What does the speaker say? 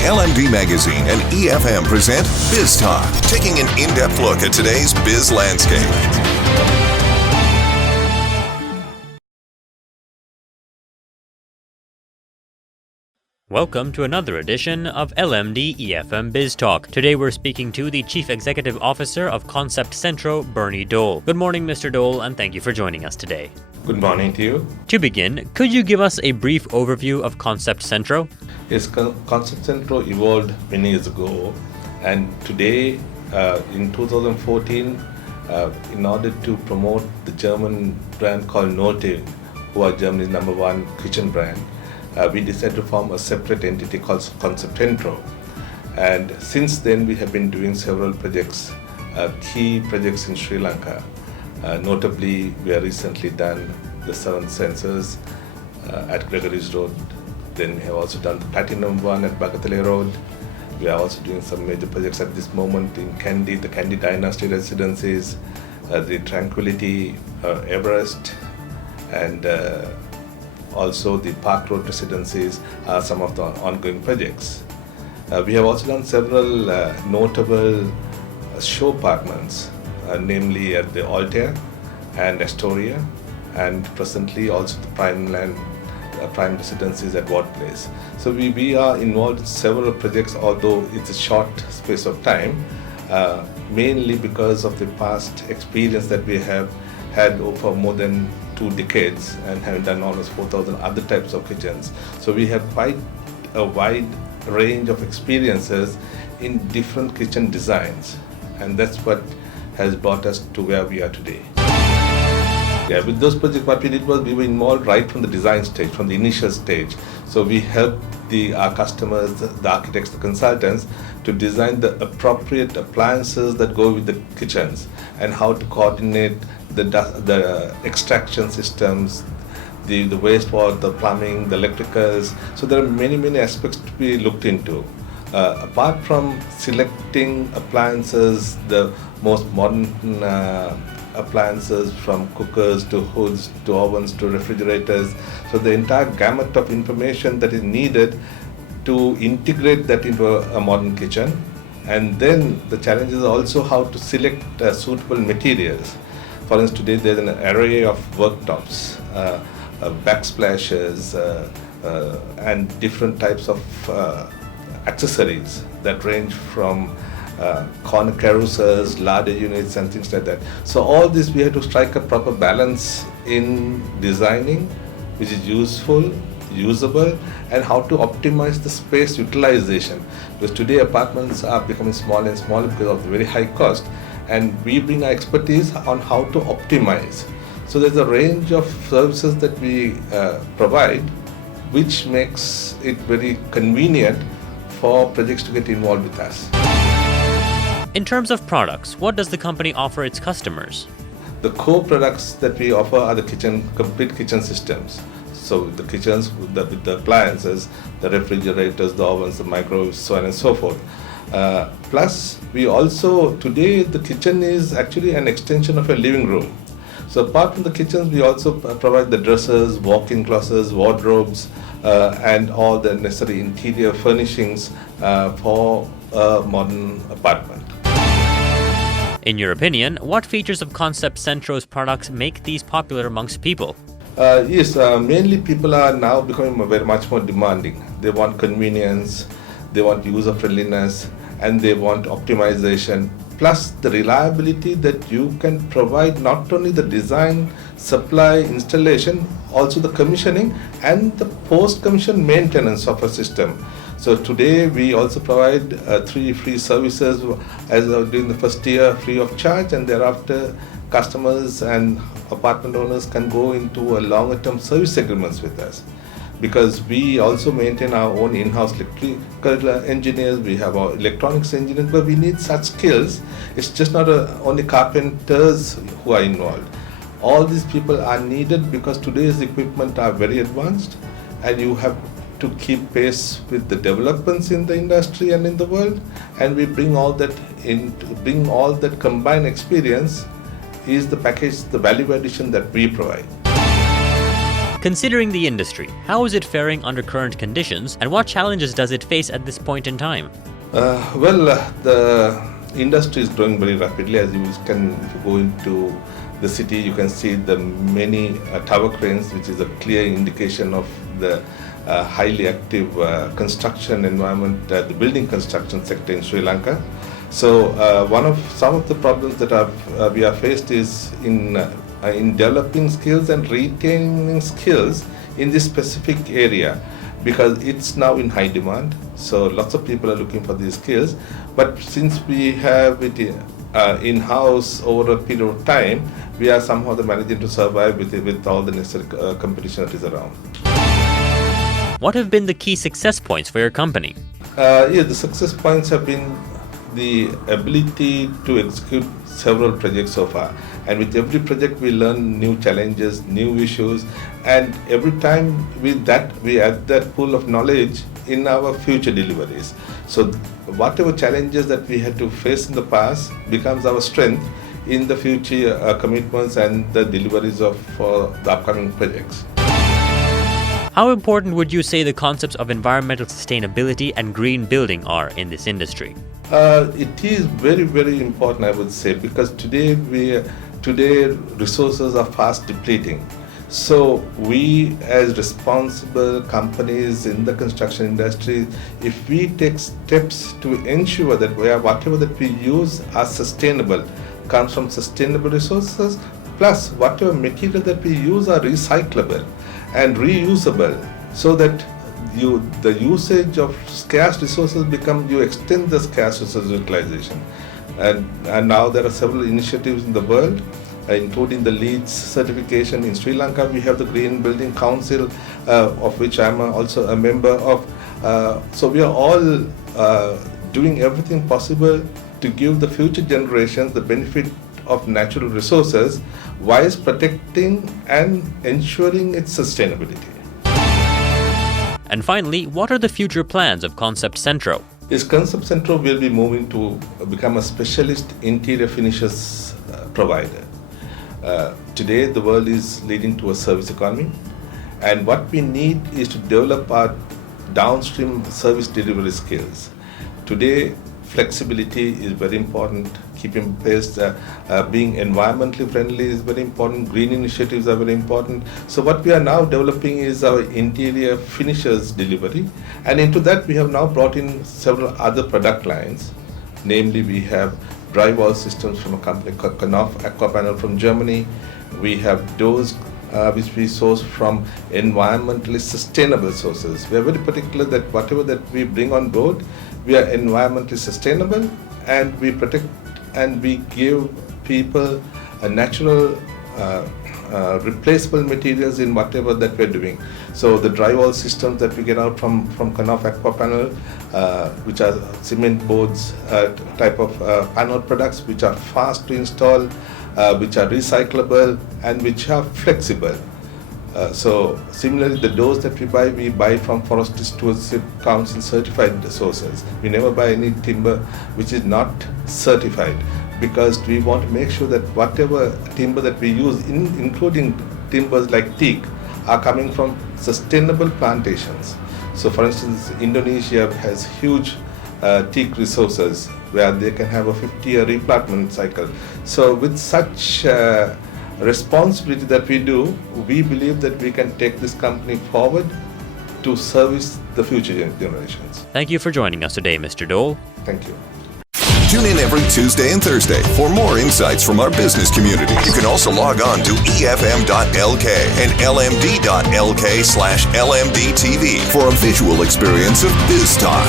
LMD Magazine and EFM present Biz Talk, taking an in-depth look at today's biz landscape. Welcome to another edition of LMD-E Biz Talk. Today we're speaking to the Chief Executive Officer of Konsept Centro, Bernie Dole. Good morning, Mr. Dole, and thank you for joining us today. Good morning to you. To begin, could you give us a brief overview of Konsept Centro? Yes, Konsept Centro evolved many years ago, and today, in 2014, in order to promote the German brand called Note, who are Germany's #1 kitchen brand, we decided to form a separate entity called Konsept Centro. And since then, we have been doing several projects, key projects in Sri Lanka. Notably, we have recently done the 7 sensors at Gregory's Road. Then we have also done the Platinum one at Bagatale Road. We are also doing some major projects at this moment in Kandy, the Kandy Dynasty residences, the Tranquility, Everest, and also the Park Road residencies are some of the ongoing projects. We have also done several notable show apartments, namely at the Altair and Astoria, and presently also the Prime residencies at Ward Place. So we are involved in several projects, although it's a short space of time, mainly because of the past experience that we have had over more than 2 decades and have done almost 4,000 other types of kitchens. So we have quite a wide range of experiences in different kitchen designs, and that's what has brought us to where we are today. Yeah, with those projects, what we did was we were involved right from the design stage, from the initial stage. So we helped our customers, the architects, the consultants, to design the appropriate appliances that go with the kitchens and how to coordinate the extraction systems, the wastewater, the plumbing, the electricals. So there are many aspects to be looked into. Apart from selecting appliances, the most modern appliances, from cookers to hoods to ovens to refrigerators, so the entire gamut of information that is needed to integrate that into a modern kitchen. And then the challenge is also how to select suitable materials. For instance, today there's an array of worktops, backsplashes, and different types of accessories that range from corner carousels, ladder units, and things like that. So all this, we have to strike a proper balance in designing, which is useful, usable, and how to optimize the space utilization. Because today apartments are becoming smaller and smaller because of the very high cost, and we bring our expertise on how to optimize. So there's a range of services that we provide, which makes it very convenient for projects to get involved with us. In terms of products, what does the company offer its customers? The core products that we offer are the complete kitchen systems. So the kitchens with the appliances, the refrigerators, the ovens, the microwaves, so on and so forth. Plus, we also, today the kitchen is actually an extension of a living room. So apart from the kitchens, we also provide the dressers, walk-in closets, wardrobes, and all the necessary interior furnishings for a modern apartment. In your opinion, what features of Konsept Centro's products make these popular amongst people? Yes, mainly people are now becoming very much more demanding. They want convenience, they want user-friendliness, and they want optimization, plus the reliability that you can provide, not only the design, supply, installation, also the commissioning and the post-commission maintenance of a system. So today we also provide 3 free services as during the first year, free of charge, and thereafter customers and apartment owners can go into a longer term service agreements with us. Because we also maintain our own in-house electrical engineers, we have our electronics engineers, but we need such skills. It's just not only carpenters who are involved. All these people are needed because today's equipment are very advanced, and you have to keep pace with the developments in the industry and in the world, and we bring all that combined experience is the package, the value addition that we provide. Considering the industry, how is it faring under current conditions, and what challenges does it face at this point in time? The industry is growing very rapidly. As you can, if you go into the city, you can see the many tower cranes, which is a clear indication of the highly active construction environment, the building construction sector in Sri Lanka. So some of the problems that we are faced is in developing skills and retaining skills in this specific area, because it's now in high demand. So lots of people are looking for these skills, but since we have it in-house over a period of time, we are somehow managing to survive with all the necessary competition that is around. What have been the key success points for your company? The success points have been the ability to execute several projects so far. And with every project, we learn new challenges, new issues, and every time we add that pool of knowledge in our future deliveries. So whatever challenges that we had to face in the past becomes our strength in the future commitments and the deliveries for the upcoming projects. How important would you say the concepts of environmental sustainability and green building are in this industry? It is very, very important, I would say, because today resources are fast depleting. So we, as responsible companies in the construction industry, if we take steps to ensure that whatever that we use are sustainable, comes from sustainable resources, plus whatever material that we use are recyclable and reusable, so that the usage of scarce resources you extend the scarce resource utilization. And now there are several initiatives in the world, including the LEED certification. In Sri Lanka, we have the Green Building Council, of which I'm also a member of. So we are all doing everything possible to give the future generations the benefit of natural resources while protecting and ensuring its sustainability. And finally, what are the future plans of Konsept Centro? Konsept Centro will be moving to become a specialist interior finishes provider. Today, the world is leading to a service economy, and what we need is to develop our downstream service delivery skills. Today, flexibility is very important. Keeping pace, being environmentally friendly is very important. Green initiatives are very important. So what we are now developing is our interior finishes delivery, and into that we have now brought in several other product lines. Namely, we have drywall systems from a company called Aquapanel from Germany. We have doors which we source from environmentally sustainable sources. We are very particular that whatever that we bring on board, we are environmentally sustainable, and we protect and we give people a natural replaceable materials in whatever that we're doing. So the drywall systems that we get out from Aquapanel, which are cement boards type of panel products, which are fast to install, which are recyclable, and which are flexible. So similarly, the doors that we buy from Forestry Stewardship Council certified sources. We never buy any timber which is not certified, because we want to make sure that whatever timber that we use, including timbers like teak, are coming from sustainable plantations. So for instance, Indonesia has huge teak resources where they can have a 50-year replanting cycle. So with such responsibility that we do, we believe that we can take this company forward to service the future generations. Thank you for joining us today, Mr. Dole. Thank you. Tune in every Tuesday and Thursday for more insights from our business community. You can also log on to efm.lk and lmd.lk/lmdtv for a visual experience of Biz Talk.